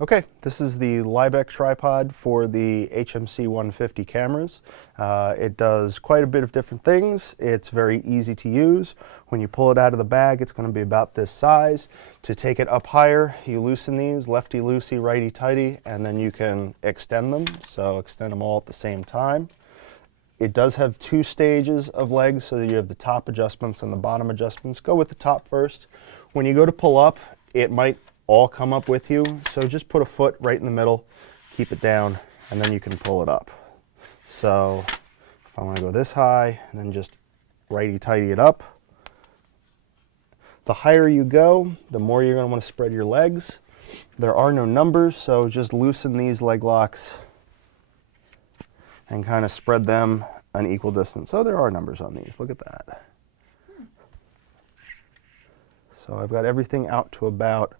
Okay, this is the Playback tripod for the HMC150 cameras. It does quite a bit of different things. It's very easy to use. When you pull it out of the bag, it's going to be about this size. To take it up higher, you loosen these, lefty-loosey, righty-tighty, and then you can extend them. So extend them all at the same time. It does have two stages of legs, so that you have the top adjustments and the bottom adjustments. Go with the top first. When you go to pull up, it might all come up with you, so just put a foot right in the middle, keep it down, and then you can pull it up. So if I want to go this high, and then just righty-tighty it up. The higher you go, the more you're going to want to spread your legs. There are no numbers, so just loosen these leg locks and kind of spread them an equal distance. So there are numbers on these, look at that. So I've got everything out to about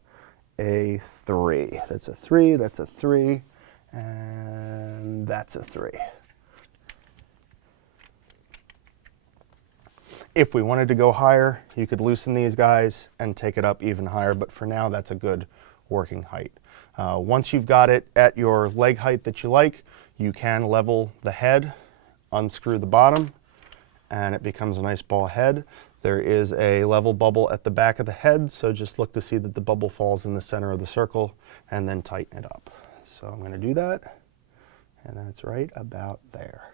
a 3. That's a 3, that's a 3, and that's a 3. If we wanted to go higher, you could loosen these guys and take it up even higher, but for now that's a good working height. Once you've got it at your leg height that you like, you can level the head, unscrew the bottom, and it becomes a nice ball head. There is a level bubble at the back of the head, so just look to see that the bubble falls in the center of the circle and then tighten it up. So I'm going to do that, and that's right about there.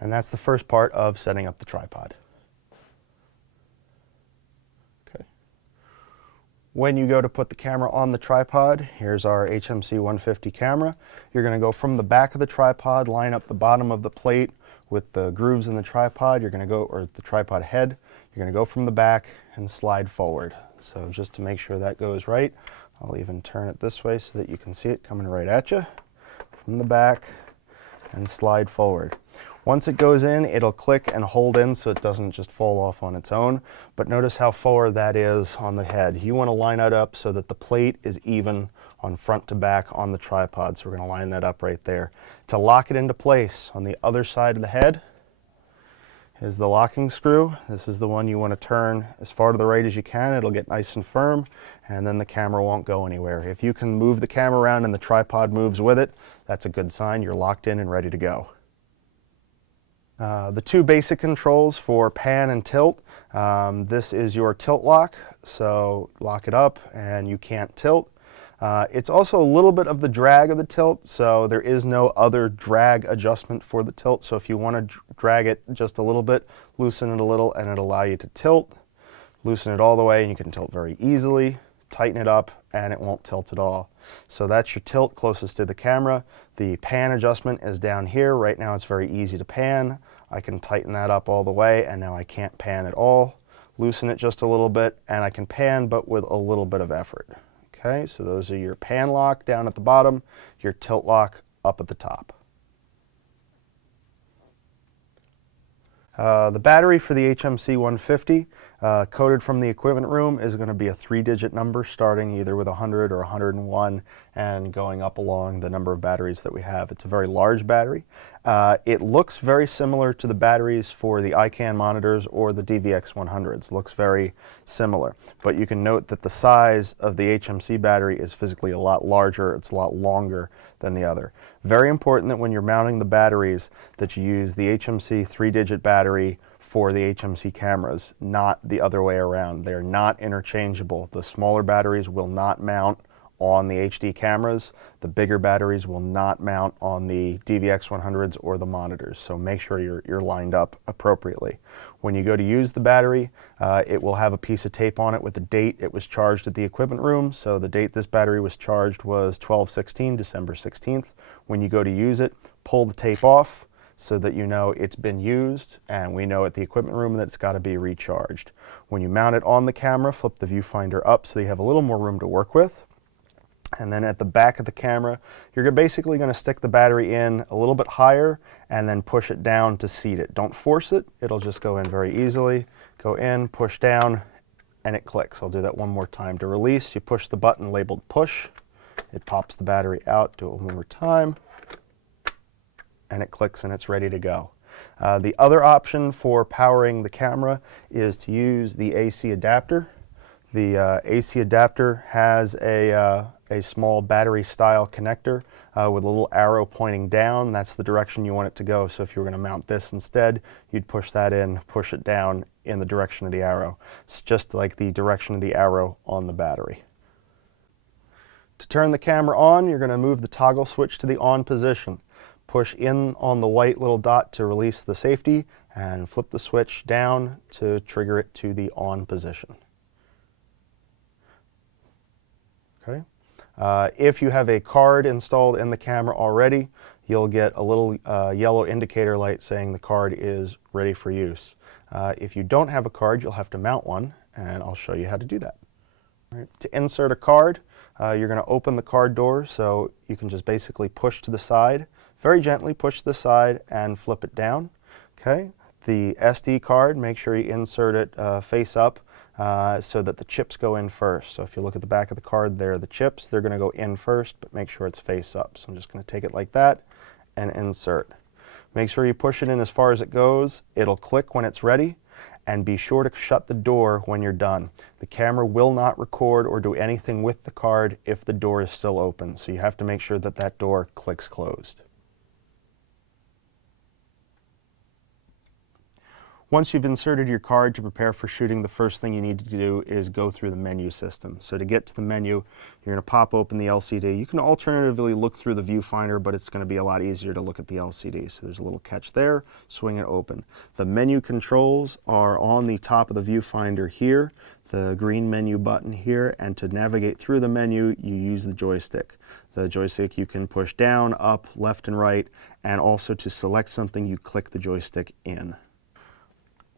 And that's the first part of setting up the tripod. Okay. When you go to put the camera on the tripod, here's our HMC150 camera. You're going to go from the back of the tripod, line up the bottom of the plate with the grooves in the tripod. You're going to go, or the tripod head, you're going to go from the back and slide forward. So just to make sure that goes right, I'll even turn it this way so that you can see it coming right at you. From the back and slide forward. Once it goes in, it'll click and hold in so it doesn't just fall off on its own. But notice how forward that is on the head. You want to line it up so that the plate is even on front to back on the tripod. So we're going to line that up right there. To lock it into place on the other side of the head is the locking screw. This is the one you want to turn as far to the right as you can. It'll get nice and firm, and then the camera won't go anywhere. If you can move the camera around and the tripod moves with it, that's a good sign. You're locked in and ready to go. The two basic controls for pan and tilt. This is your tilt lock, so lock it up and you can't tilt. It's also a little bit of the drag of the tilt, so there is no other drag adjustment for the tilt. So if you want to drag it just a little bit, loosen it a little and it'll allow you to tilt. Loosen it all the way and you can tilt very easily. Tighten it up and it won't tilt at all. So that's your tilt closest to the camera. The pan adjustment is down here. Right now it's very easy to pan. I can tighten that up all the way and now I can't pan at all. Loosen it just a little bit and I can pan, but with a little bit of effort. Okay, so those are your pan lock down at the bottom, your tilt lock up at the top. The battery for the HMC150, coded from the equipment room, is going to be a 3-digit number starting either with 100 or 101 and going up along the number of batteries that we have. It's a very large battery. It looks very similar to the batteries for the iCan monitors or the DVX100s. Looks very similar, but you can note that the size of the HMC battery is physically a lot larger. It's a lot longer than the other. Very important that when you're mounting the batteries that you use the HMC 3-digit battery for the HMC cameras, not the other way around. They're not interchangeable. The smaller batteries will not mount on the HD cameras. The bigger batteries will not mount on the DVX100s or the monitors, so make sure you're lined up appropriately. When you go to use the battery, it will have a piece of tape on it with the date it was charged at the equipment room. So the date this battery was charged was 12/16, December 16th. When you go to use it, pull the tape off so that you know it's been used, and we know at the equipment room that it's got to be recharged. When you mount it on the camera, flip the viewfinder up so you have a little more room to work with. And then at the back of the camera, you're basically going to stick the battery in a little bit higher and then push it down to seat it. Don't force it. It'll just go in very easily. Go in, push down, and it clicks. I'll do that one more time. To release, you push the button labeled push. It pops the battery out. Do it one more time. And it clicks and it's ready to go. The other option for powering the camera is to use the AC adapter. The AC adapter has a small battery style connector with a little arrow pointing down. That's the direction you want it to go. So if you were going to mount this instead, you'd push that in, push it down in the direction of the arrow. It's just like the direction of the arrow on the battery. To turn the camera on, you're going to move the toggle switch to the on position. Push in on the white little dot to release the safety and flip the switch down to trigger it to the on position. Okay. If you have a card installed in the camera already, you'll get a little yellow indicator light saying the card is ready for use. If you don't have a card, you'll have to mount one, and I'll show you how to do that. All right. To insert a card, you're going to open the card door, so you can just basically push to the side, very gently push to the side and flip it down. Okay. The SD card, make sure you insert it face up so that the chips go in first. So if you look at the back of the card, there are the chips. They're going to go in first, but make sure it's face up. So I'm just going to take it like that and insert. Make sure you push it in as far as it goes. It'll click when it's ready, and be sure to shut the door when you're done. The camera will not record or do anything with the card if the door is still open. So you have to make sure that that door clicks closed. Once you've inserted your card to prepare for shooting, the first thing you need to do is go through the menu system. So to get to the menu, you're going to pop open the LCD. You can alternatively look through the viewfinder, but it's going to be a lot easier to look at the LCD. So there's a little catch there, swing it open. The menu controls are on the top of the viewfinder here, the green menu button here, and to navigate through the menu, you use the joystick. The joystick you can push down, up, left, and right, and also to select something, you click the joystick in.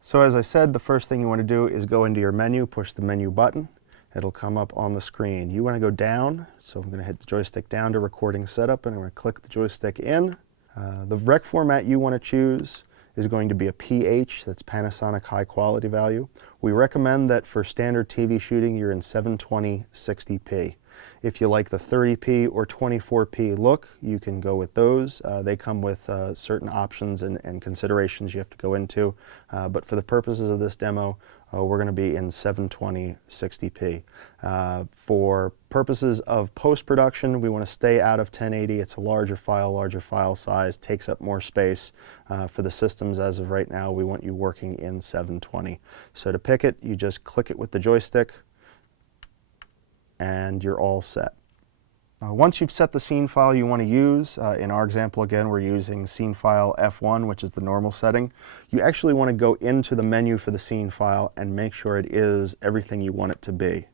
So as I said, the first thing you want to do is go into your menu, push the menu button. It'll come up on the screen. You want to go down, so I'm going to hit the joystick down to recording setup, and I'm going to click the joystick in. The rec format you want to choose is going to be a PH, that's Panasonic high quality value. We recommend that for standard TV shooting, you're in 720 60p. If you like the 30p or 24p look, you can go with those. They come with certain options and considerations you have to go into. But for the purposes of this demo, we're going to be in 720 60p. For purposes of post-production, we want to stay out of 1080. It's a larger file size, takes up more space. For the systems as of right now, we want you working in 720. So to pick it, you just click it with the joystick, and you're all set. Once you've set the scene file you want to use, in our example again we're using scene file F1, which is the normal setting, you actually want to go into the menu for the scene file and make sure it is everything you want it to be.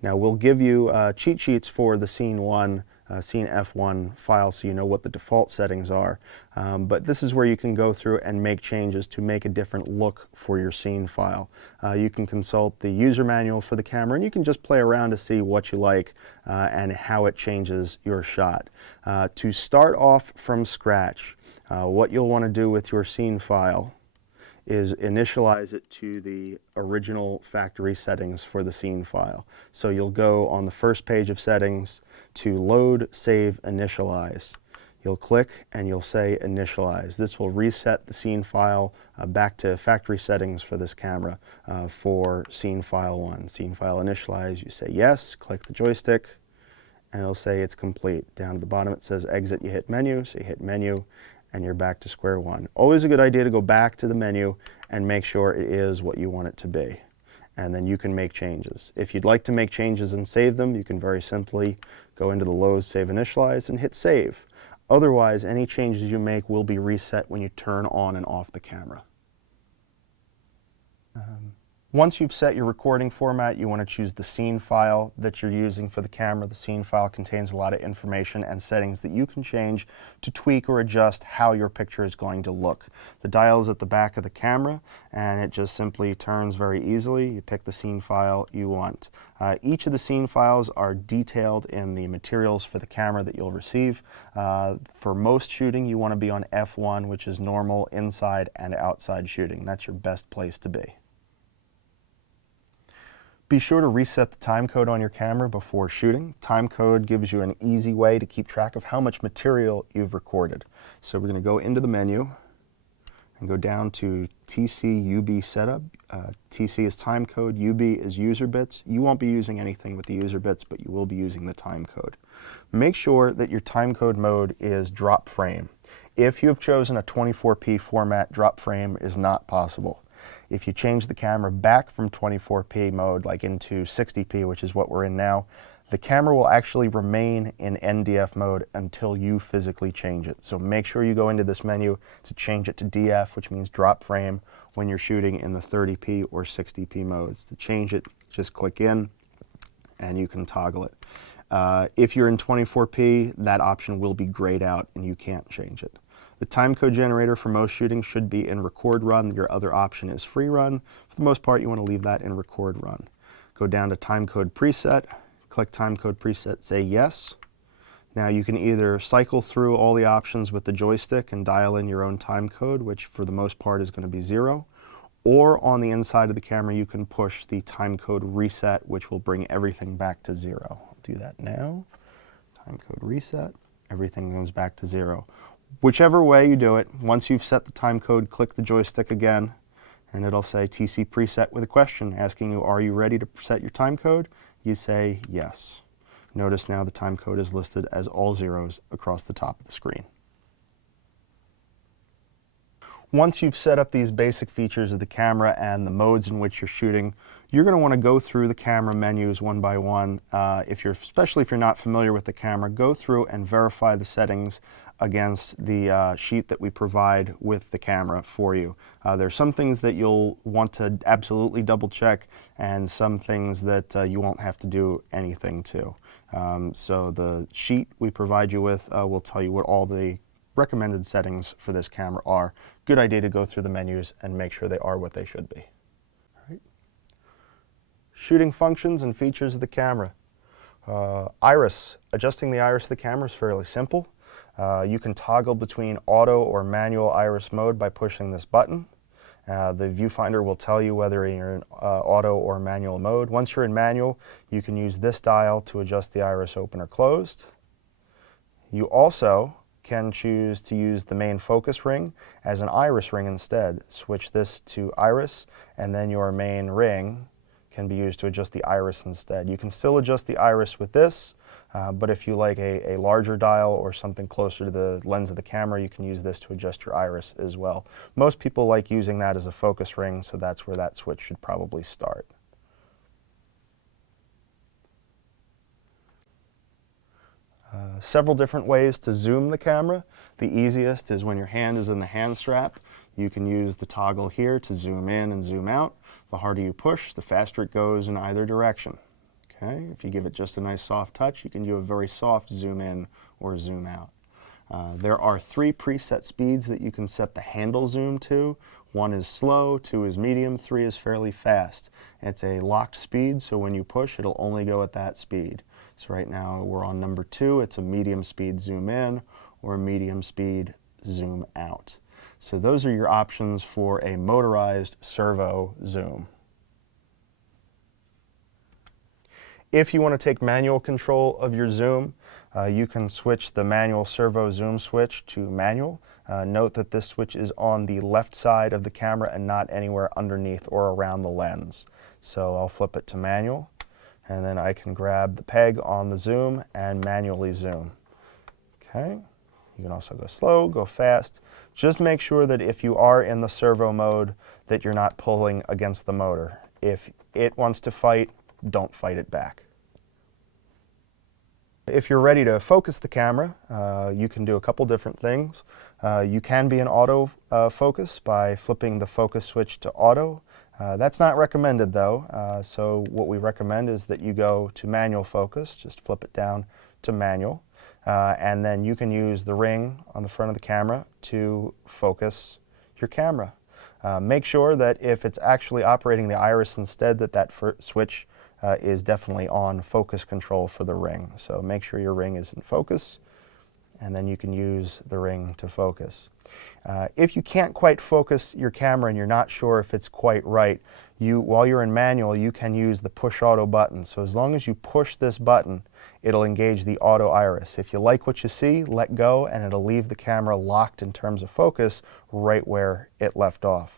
Now we'll give you cheat sheets for the scene F1 file so you know what the default settings are, but this is where you can go through and make changes to make a different look for your scene file. You can consult the user manual for the camera, and you can just play around to see what you like and how it changes your shot. To start off from scratch, what you'll want to do with your scene file is initialize it to the original factory settings for the scene file. So you'll go on the first page of settings to load, save, initialize. You'll click and you'll say initialize. This will reset the scene file back to factory settings for this camera for scene file 1. Scene file initialize, you say yes, click the joystick, and it'll say it's complete. Down at the bottom it says exit, you hit menu, so you hit menu, and you're back to square one. Always a good idea to go back to the menu and make sure it is what you want it to be. And then you can make changes. If you'd like to make changes and save them, you can very simply go into the Lowe's Save Initialize and hit Save. Otherwise, any changes you make will be reset when you turn on and off the camera. Once you've set your recording format, you want to choose the scene file that you're using for the camera. The scene file contains a lot of information and settings that you can change to tweak or adjust how your picture is going to look. The dial is at the back of the camera, and it just simply turns very easily. You pick the scene file you want. Each of the scene files are detailed in the materials for the camera that you'll receive. For most shooting, you want to be on F1, which is normal inside and outside shooting. That's your best place to be. Be sure to reset the time code on your camera before shooting. Time code gives you an easy way to keep track of how much material you've recorded. So we're going to go into the menu, and go down to TC UB setup. TC is time code, UB is user bits. You won't be using anything with the user bits, but you will be using the time code. Make sure that your time code mode is drop frame. If you have chosen a 24p format, drop frame is not possible. If you change the camera back from 24p mode, like into 60p, which is what we're in now, the camera will actually remain in NDF mode until you physically change it. So make sure you go into this menu to change it to DF, which means drop frame, when you're shooting in the 30p or 60p modes. To change it, just click in and you can toggle it. If you're in 24p, that option will be grayed out and you can't change it. The timecode generator for most shooting should be in record run. Your other option is free run. For the most part, you want to leave that in record run. Go down to timecode preset, click timecode preset, say yes. Now you can either cycle through all the options with the joystick and dial in your own timecode, which for the most part is going to be 0. Or on the inside of the camera, you can push the timecode reset, which will bring everything back to 0. I'll do that now. Timecode reset, everything goes back to 0. Whichever way you do it, once you've set the timecode, click the joystick again, and it'll say TC preset with a question asking you, are you ready to set your timecode? You say yes. Notice now the timecode is listed as all zeros across the top of the screen. Once you've set up these basic features of the camera and the modes in which you're shooting, you're going to want to go through the camera menus one by one. Especially if you're not familiar with the camera, go through and verify the settings against the sheet that we provide with the camera for you. There's some things that you'll want to absolutely double check and some things that you won't have to do anything to. So the sheet we provide you with will tell you what all the recommended settings for this camera are. Good idea to go through the menus and make sure they are what they should be. All right. Shooting functions and features of the camera. Iris. Adjusting the iris of the camera is fairly simple. You can toggle between auto or manual iris mode by pushing this button. The viewfinder will tell you whether you're in auto or manual mode. Once you're in manual, you can use this dial to adjust the iris open or closed. You also can choose to use the main focus ring as an iris ring instead. Switch this to iris, and then your main ring can be used to adjust the iris instead. You can still adjust the iris with this, but if you like a larger dial or something closer to the lens of the camera, you can use this to adjust your iris as well. Most people like using that as a focus ring, so that's where that switch should probably start. Several different ways to zoom the camera. The easiest is when your hand is in the hand strap. You can use the toggle here to zoom in and zoom out. The harder you push, the faster it goes in either direction. Okay? If you give it just a nice soft touch, you can do a very soft zoom in or zoom out. There are 3 preset speeds that you can set the handle zoom to. 1 is slow, 2 is medium, 3 is fairly fast. It's a locked speed, so when you push, it'll only go at that speed. So right now we're on number 2. It's a medium speed zoom in or medium speed zoom out. So those are your options for a motorized servo zoom. If you want to take manual control of your zoom, you can switch the manual servo zoom switch to manual. Note that this switch is on the left side of the camera and not anywhere underneath or around the lens. So I'll flip it to manual, and then I can grab the peg on the zoom and manually zoom. Okay. You can also go slow, go fast. Just make sure that if you are in the servo mode that you're not pulling against the motor. If it wants to fight, don't fight it back. If you're ready to focus the camera, you can do a couple different things. You can be in auto focus by flipping the focus switch to auto. That's not recommended though, so what we recommend is that you go to manual focus, just flip it down to manual, and then you can use the ring on the front of the camera to focus your camera. Make sure that if it's actually operating the iris instead, that switch is definitely on focus control for the ring. So make sure your ring is in focus, and then you can use the ring to focus. If you can't quite focus your camera and you're not sure if it's quite right, while you're in manual, you can use the push auto button. So as long as you push this button, it'll engage the auto iris. If you like what you see, let go and it'll leave the camera locked in terms of focus right where it left off.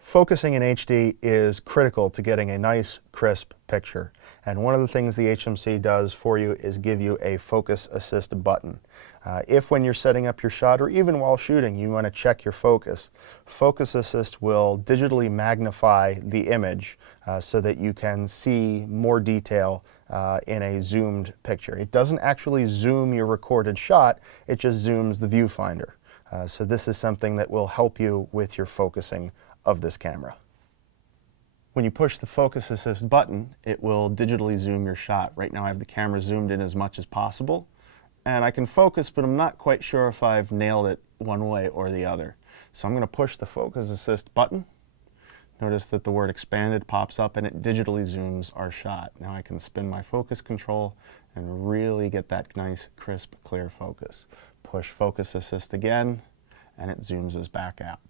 Focusing in HD is critical to getting a nice, crisp picture. And one of the things the HMC does for you is give you a focus assist button. If when you're setting up your shot, or even while shooting, you want to check your focus, Focus Assist will digitally magnify the image so that you can see more detail in a zoomed picture. It doesn't actually zoom your recorded shot, it just zooms the viewfinder. So this is something that will help you with your focusing of this camera. When you push the Focus Assist button, it will digitally zoom your shot. Right now I have the camera zoomed in as much as possible, and I can focus, but I'm not quite sure if I've nailed it one way or the other. So I'm going to push the Focus Assist button. Notice that the word expanded pops up and it digitally zooms our shot. Now I can spin my focus control and really get that nice, crisp, clear focus. Push Focus Assist again, and it zooms us back out.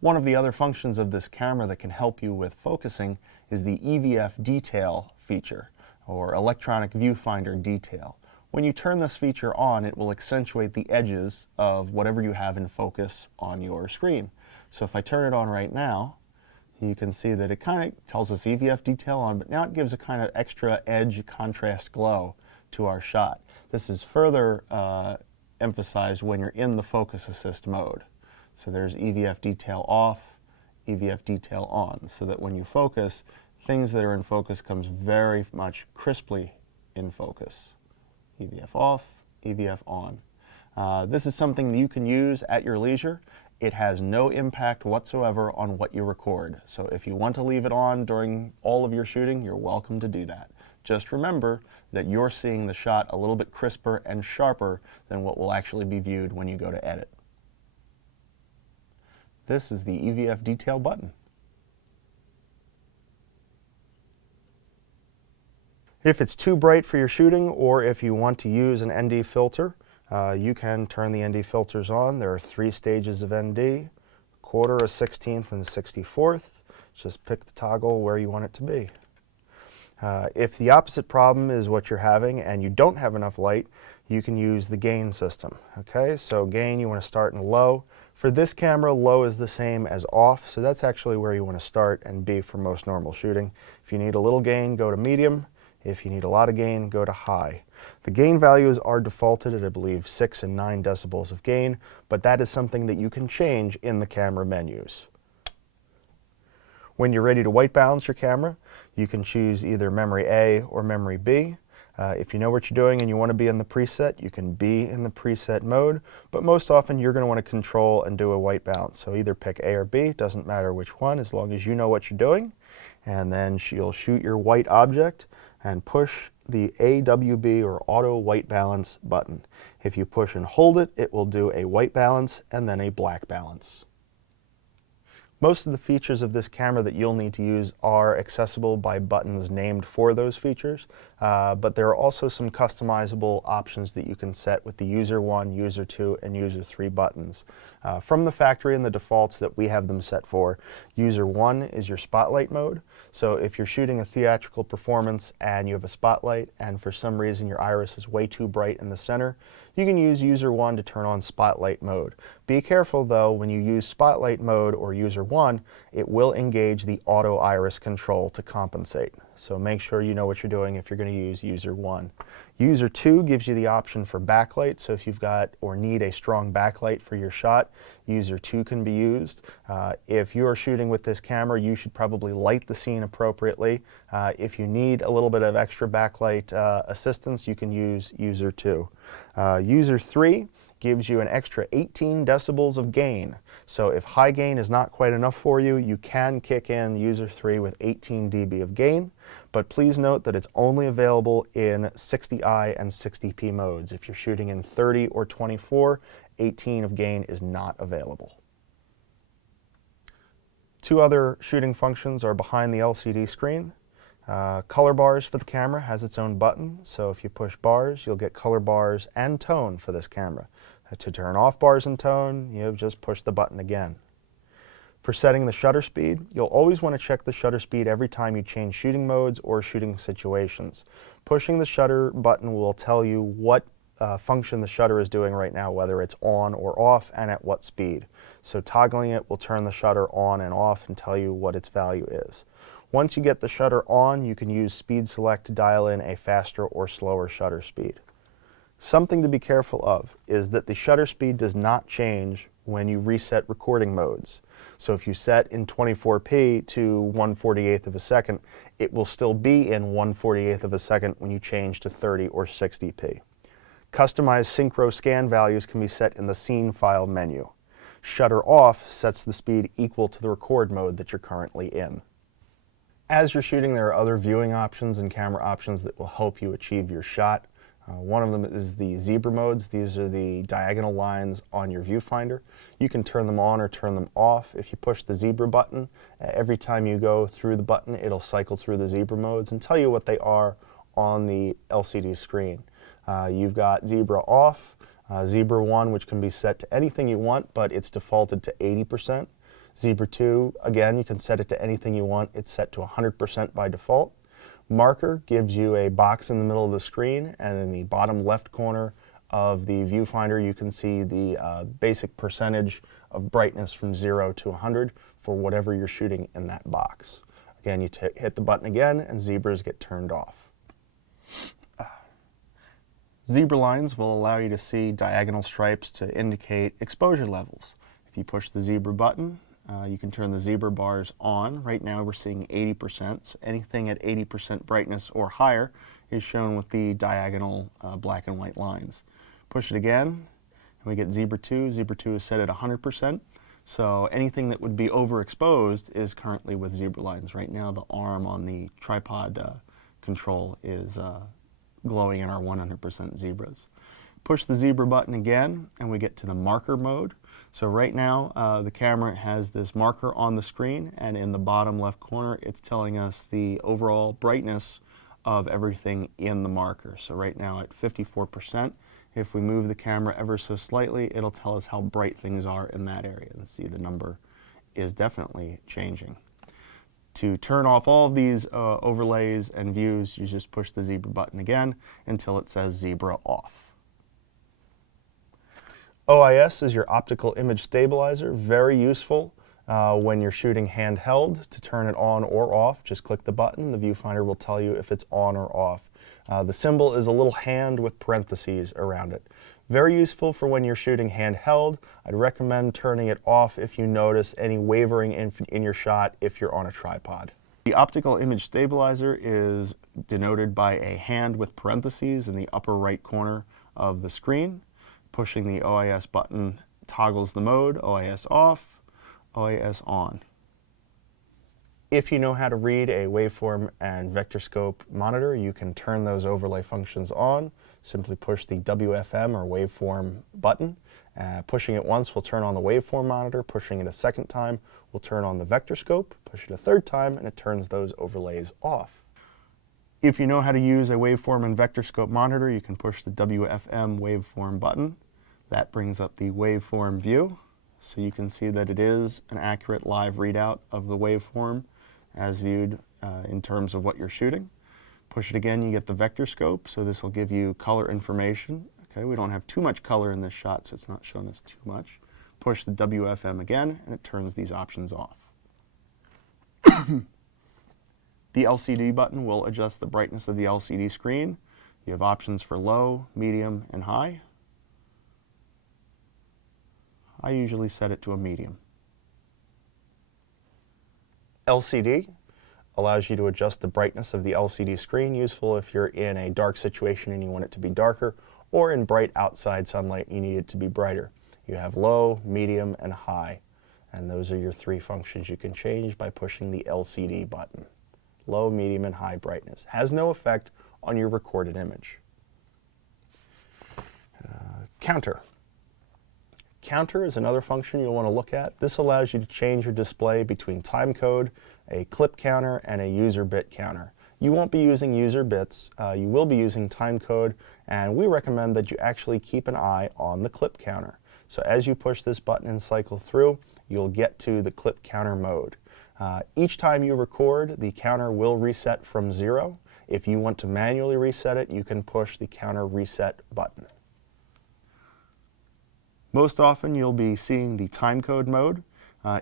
One of the other functions of this camera that can help you with focusing is the EVF detail feature, or electronic viewfinder detail. When you turn this feature on, it will accentuate the edges of whatever you have in focus on your screen. So if I turn it on right now, you can see that it kind of tells us EVF detail on, but now it gives a kind of extra edge contrast glow to our shot. This is further emphasized when you're in the Focus Assist mode. So there's EVF detail off, EVF detail on, so that when you focus, things that are in focus comes very much crisply in focus. EVF off, EVF on. This is something that you can use at your leisure. It has no impact whatsoever on what you record. So if you want to leave it on during all of your shooting, you're welcome to do that. Just remember that you're seeing the shot a little bit crisper and sharper than what will actually be viewed when you go to edit. This is the EVF detail button. If it's too bright for your shooting, or if you want to use an ND filter, you can turn the ND filters on. There are 3 stages of ND, quarter, a 16th, and a 64th. Just pick the toggle where you want it to be. If the opposite problem is what you're having and you don't have enough light, you can use the gain system. Okay, so gain, you want to start in low. For this camera, low is the same as off, so that's actually where you want to start and be for most normal shooting. If you need a little gain, go to medium. If you need a lot of gain, go to high. The gain values are defaulted at, I believe, 6 and 9 decibels of gain, but that is something that you can change in the camera menus. When you're ready to white balance your camera, you can choose either memory A or memory B. If you know what you're doing and you want to be in the preset, you can be in the preset mode, but most often you're going to want to control and do a white balance. So either pick A or B, doesn't matter which one, as long as you know what you're doing. And then you'll shoot your white object and push the AWB, or auto white balance button. If you push and hold it, it will do a white balance and then a black balance. Most of the features of this camera that you'll need to use are accessible by buttons named for those features, but there are also some customizable options that you can set with the User 1, User 2, and User 3 buttons. From the factory and the defaults that we have them set for, User 1 is your spotlight mode. So if you're shooting a theatrical performance and you have a spotlight and for some reason your iris is way too bright in the center, you can use User 1 to turn on spotlight mode. Be careful though, when you use spotlight mode or User 1, it will engage the auto iris control to compensate. So make sure you know what you're doing if you're going to use User 1. User 2 gives you the option for backlight, so if you've got or need a strong backlight for your shot, User 2 can be used. If you're shooting with this camera, you should probably light the scene appropriately. If you need a little bit of extra backlight assistance, you can use User 2. User 3 gives you an extra 18 decibels of gain. So if high gain is not quite enough for you, you can kick in User 3 with 18 dB of gain, but please note that it's only available in 60i and 60p modes. If you're shooting in 30 or 24, 18 of gain is not available. 2 other shooting functions are behind the LCD screen. Color bars for the camera has its own button, so if you push bars, you'll get color bars and tone for this camera. To turn off bars and tone, you just push the button again. For setting the shutter speed, you'll always want to check the shutter speed every time you change shooting modes or shooting situations. Pushing the shutter button will tell you what function the shutter is doing right now, whether it's on or off and at what speed. So toggling it will turn the shutter on and off and tell you what its value is. Once you get the shutter on, you can use Speed Select to dial in a faster or slower shutter speed. Something to be careful of is that the shutter speed does not change when you reset recording modes. So if you set in 24p to 1/48 of a second, it will still be in 1/48 of a second when you change to 30 or 60p. Customized synchro scan values can be set in the scene file menu. Shutter off sets the speed equal to the record mode that you're currently in. As you're shooting, there are other viewing options and camera options that will help you achieve your shot. One of them is the zebra modes. These are the diagonal lines on your viewfinder. You can turn them on or turn them off. If you push the zebra button, every time you go through the button, it'll cycle through the zebra modes and tell you what they are on the LCD screen. You've got zebra off, zebra 1, which can be set to anything you want, but it's defaulted to 80%. Zebra 2, again, you can set it to anything you want. It's set to 100% by default. Marker gives you a box in the middle of the screen, and in the bottom left corner of the viewfinder, you can see the basic percentage of brightness from 0 to 100 for whatever you're shooting in that box. Again, you hit the button again, and zebras get turned off. Zebra lines will allow you to see diagonal stripes to indicate exposure levels. If you push the zebra button, you can turn the zebra bars on. Right now we're seeing 80%, so anything at 80% brightness or higher is shown with the diagonal black and white lines. Push it again, and we get zebra 2. Zebra 2 is set at 100%, so anything that would be overexposed is currently with zebra lines. Right now the arm on the tripod control is glowing in our 100% zebras. Push the zebra button again, and we get to the marker mode. So right now, the camera has this marker on the screen, and in the bottom left corner, it's telling us the overall brightness of everything in the marker. So right now at 54%, if we move the camera ever so slightly, it'll tell us how bright things are in that area. And see, the number is definitely changing. To turn off all of these overlays and views, you just push the zebra button again until it says zebra off. OIS is your optical image stabilizer, very useful when you're shooting handheld. To turn it on or off, just click the button. The viewfinder will tell you if it's on or off. The symbol is a little hand with parentheses around it. Very useful for when you're shooting handheld. I'd recommend turning it off if you notice any wavering in your shot if you're on a tripod. The optical image stabilizer is denoted by a hand with parentheses in the upper right corner of the screen. Pushing the OIS button toggles the mode, OIS off, OIS on. If you know how to read a waveform and vector scope monitor, you can turn those overlay functions on. Simply push the WFM or waveform button. Pushing it once will turn on the waveform monitor. Pushing it a second time will turn on the vector scope. Push it a third time and it turns those overlays off. If you know how to use a waveform and vector scope monitor, you can push the WFM waveform button. That brings up the waveform view, so you can see that it is an accurate live readout of the waveform as viewed in terms of what you're shooting. Push it again, you get the vector scope, so this will give you color information. Okay, we don't have too much color in this shot, so it's not showing us too much. Push the WFM again, and it turns these options off. The LCD button will adjust the brightness of the LCD screen. You have options for low, medium, and high. I usually set it to a medium. LCD allows you to adjust the brightness of the LCD screen, useful if you're in a dark situation and you want it to be darker, or in bright outside sunlight you need it to be brighter. You have low, medium, and high, and those are your three functions you can change by pushing the LCD button. Low, medium, and high brightness. Has no effect on your recorded image. Counter. Counter is another function you'll want to look at. This allows you to change your display between time code, a clip counter, and a user bit counter. You won't be using user bits, you will be using time code, and we recommend that you actually keep an eye on the clip counter. So as you push this button and cycle through, you'll get to the clip counter mode. Each time you record, the counter will reset from 0. If you want to manually reset it, you can push the counter reset button. Most often you'll be seeing the timecode mode.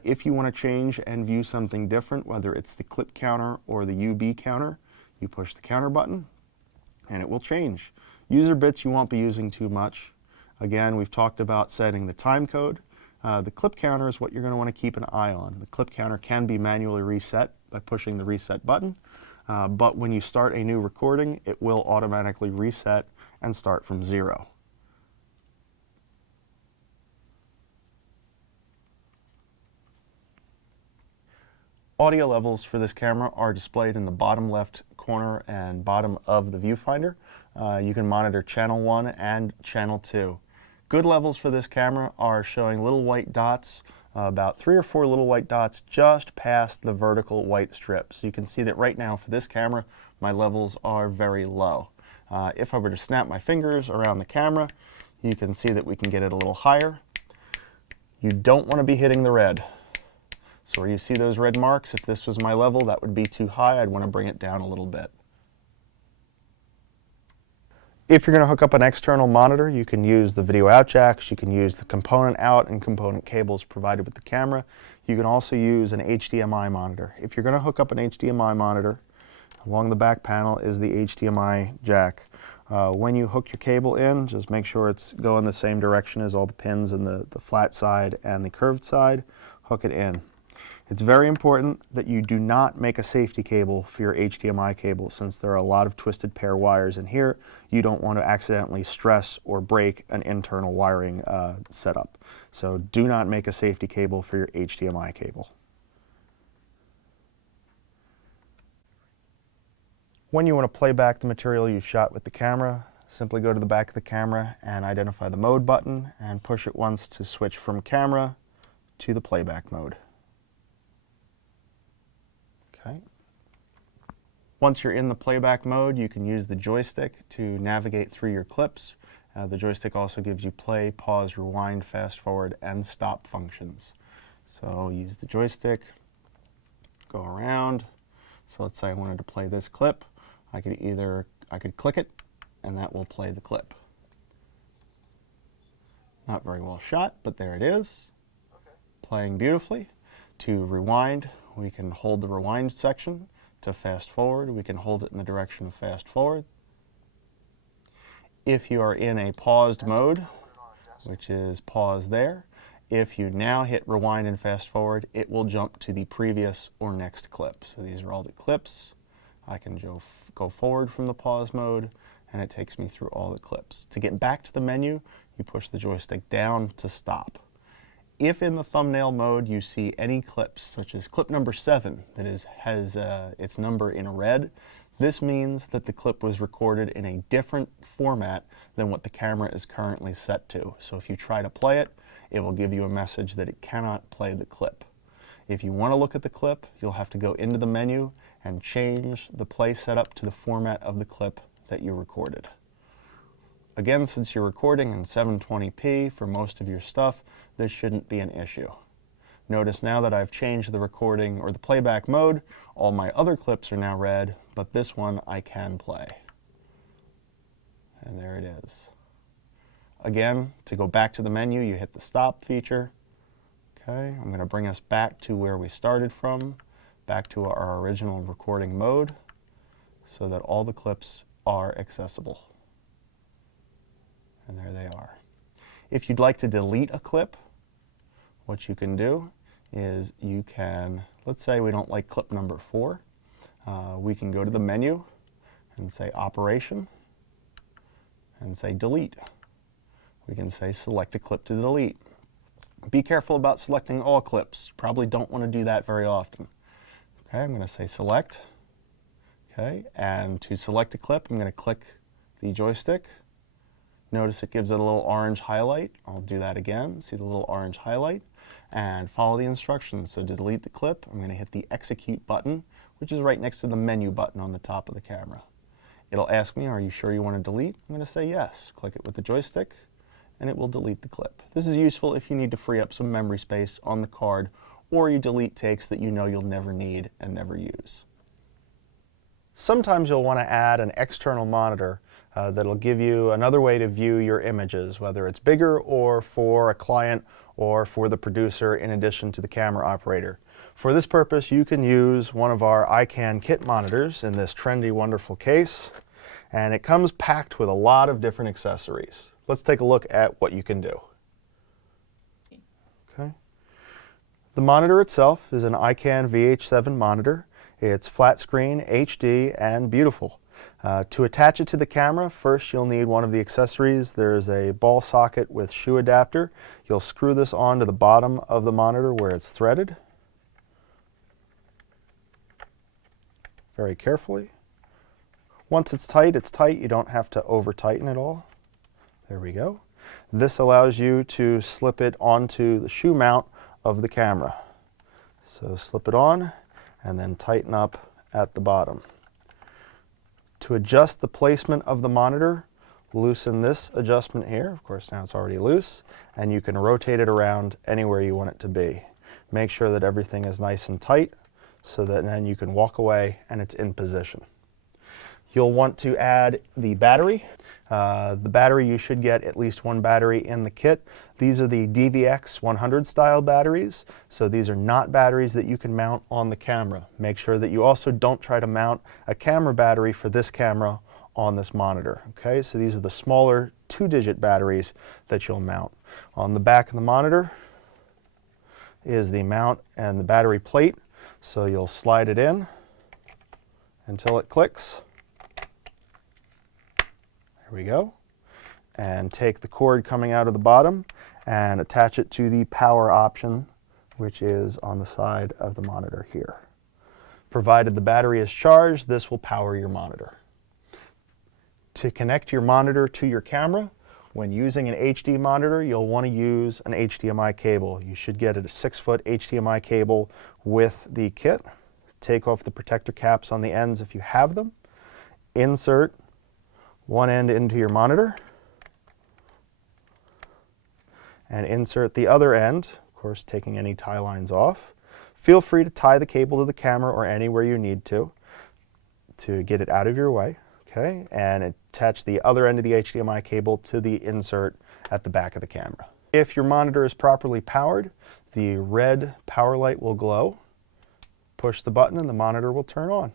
If you want to change and view something different, whether it's the clip counter or the UB counter, you push the counter button and it will change. User bits you won't be using too much. Again, we've talked about setting the time code. The clip counter is what you're going to want to keep an eye on. The clip counter can be manually reset by pushing the reset button, but when you start a new recording, it will automatically reset and start from 0. Audio levels for this camera are displayed in the bottom left corner and bottom of the viewfinder. You can monitor channel 1 and channel 2. Good levels for this camera are showing little white dots, about 3 or 4 little white dots just past the vertical white strips. You can see that right now for this camera, my levels are very low. If I were to snap my fingers around the camera, you can see that we can get it a little higher. You don't want to be hitting the red. So where you see those red marks, if this was my level, that would be too high. I'd want to bring it down a little bit. If you're going to hook up an external monitor, you can use the video out jacks, you can use the component out and component cables provided with the camera. You can also use an HDMI monitor. If you're going to hook up an HDMI monitor, along the back panel is the HDMI jack. When you hook your cable in, just make sure it's going the same direction as all the pins in the flat side and the curved side. Hook it in. It's very important that you do not make a safety cable for your HDMI cable, since there are a lot of twisted pair wires in here. You don't want to accidentally stress or break an internal wiring setup. So do not make a safety cable for your HDMI cable. When you want to play back the material you've shot with the camera, simply go to the back of the camera and identify the mode button and push it once to switch from camera to the playback mode. Okay. Once you're in the playback mode, you can use the joystick to navigate through your clips. The joystick also gives you play, pause, rewind, fast forward, and stop functions. So use the joystick, go around. So let's say I wanted to play this clip. I could click it, and that will play the clip. Not very well shot, but there it is. Okay. Playing beautifully. To rewind, we can hold the rewind section. To fast forward, we can hold it in the direction of fast forward. If you are in a paused mode, which is pause there, if you now hit rewind and fast forward, it will jump to the previous or next clip. So these are all the clips. I can go forward from the pause mode, and it takes me through all the clips. To get back to the menu, you push the joystick down to stop. If in the thumbnail mode you see any clips, such as clip number 7 that has its number in red, this means that the clip was recorded in a different format than what the camera is currently set to. So if you try to play it, it will give you a message that it cannot play the clip. If you want to look at the clip, you'll have to go into the menu and change the play setup to the format of the clip that you recorded. Again, since you're recording in 720p for most of your stuff, this shouldn't be an issue. Notice now that I've changed the recording or the playback mode, all my other clips are now red, but this one I can play. And there it is. Again, to go back to the menu, you hit the stop feature. Okay, I'm going to bring us back to where we started from, back to our original recording mode, so that all the clips are accessible. And there they are. If you'd like to delete a clip, what you can do is you can, let's say we don't like clip number 4. We can go to the menu and say Operation and say Delete. We can say Select a clip to delete. Be careful about selecting all clips. You probably don't want to do that very often. Okay, I'm going to say Select. Okay, and to select a clip, I'm going to click the joystick. Notice it gives it a little orange highlight. I'll do that again. See the little orange highlight. and follow the instructions. So to delete the clip, I'm going to hit the execute button, which is right next to the menu button on the top of the camera. It'll ask me, are you sure you want to delete? I'm going to say yes. Click it with the joystick, and it will delete the clip. This is useful if you need to free up some memory space on the card, or you delete takes that you know you'll never need and never use. Sometimes you'll want to add an external monitor that'll give you another way to view your images, whether it's bigger or for a client or for the producer in addition to the camera operator. For this purpose, you can use one of our iCan kit monitors in this trendy, wonderful case, and it comes packed with a lot of different accessories. Let's take a look at what you can do. Okay. The monitor itself is an iCan VH7 monitor. It's flat screen, HD, and beautiful. To attach it to the camera, first you'll need one of the accessories. There's a ball socket with shoe adapter. You'll screw this onto the bottom of the monitor where it's threaded. Very carefully. Once it's tight, it's tight. You don't have to over tighten it all. There we go. This allows you to slip it onto the shoe mount of the camera. So slip it on and then tighten up at the bottom. To adjust the placement of the monitor, loosen this adjustment here. Of course, now it's already loose, and you can rotate it around anywhere you want it to be. Make sure that everything is nice and tight so that then you can walk away and it's in position. You'll want to add the battery. The battery, you should get at least one battery in the kit. These are the DVX 100 style batteries, so these are not batteries that you can mount on the camera. Make sure that you also don't try to mount a camera battery for this camera on this monitor. Okay, so these are the smaller 2-digit batteries that you'll mount. On the back of the monitor is the mount and the battery plate, so you'll slide it in until it clicks. There we go. And take the cord coming out of the bottom and attach it to the power option, which is on the side of the monitor here. Provided the battery is charged, this will power your monitor. To connect your monitor to your camera, when using an HD monitor, you'll want to use an HDMI cable. You should get a 6-foot HDMI cable with the kit. Take off the protector caps on the ends if you have them. Insert one end into your monitor and insert the other end, of course taking any tie lines off. Feel free to tie the cable to the camera or anywhere you need to get it out of your way. Okay, and attach the other end of the HDMI cable to the insert at the back of the camera. If your monitor is properly powered, the red power light will glow. Push the button and the monitor will turn on.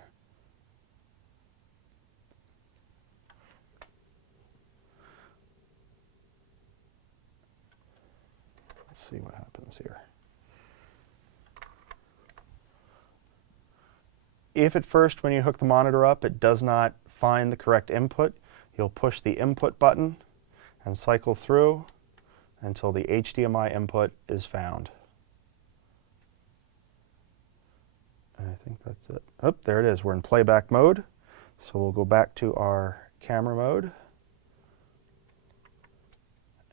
See what happens here. If at first when you hook the monitor up it does not find the correct input, you'll push the input button and cycle through until the HDMI input is found. And I think that's it. Oh, there it is. We're in playback mode. So we'll go back to our camera mode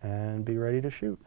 and be ready to shoot.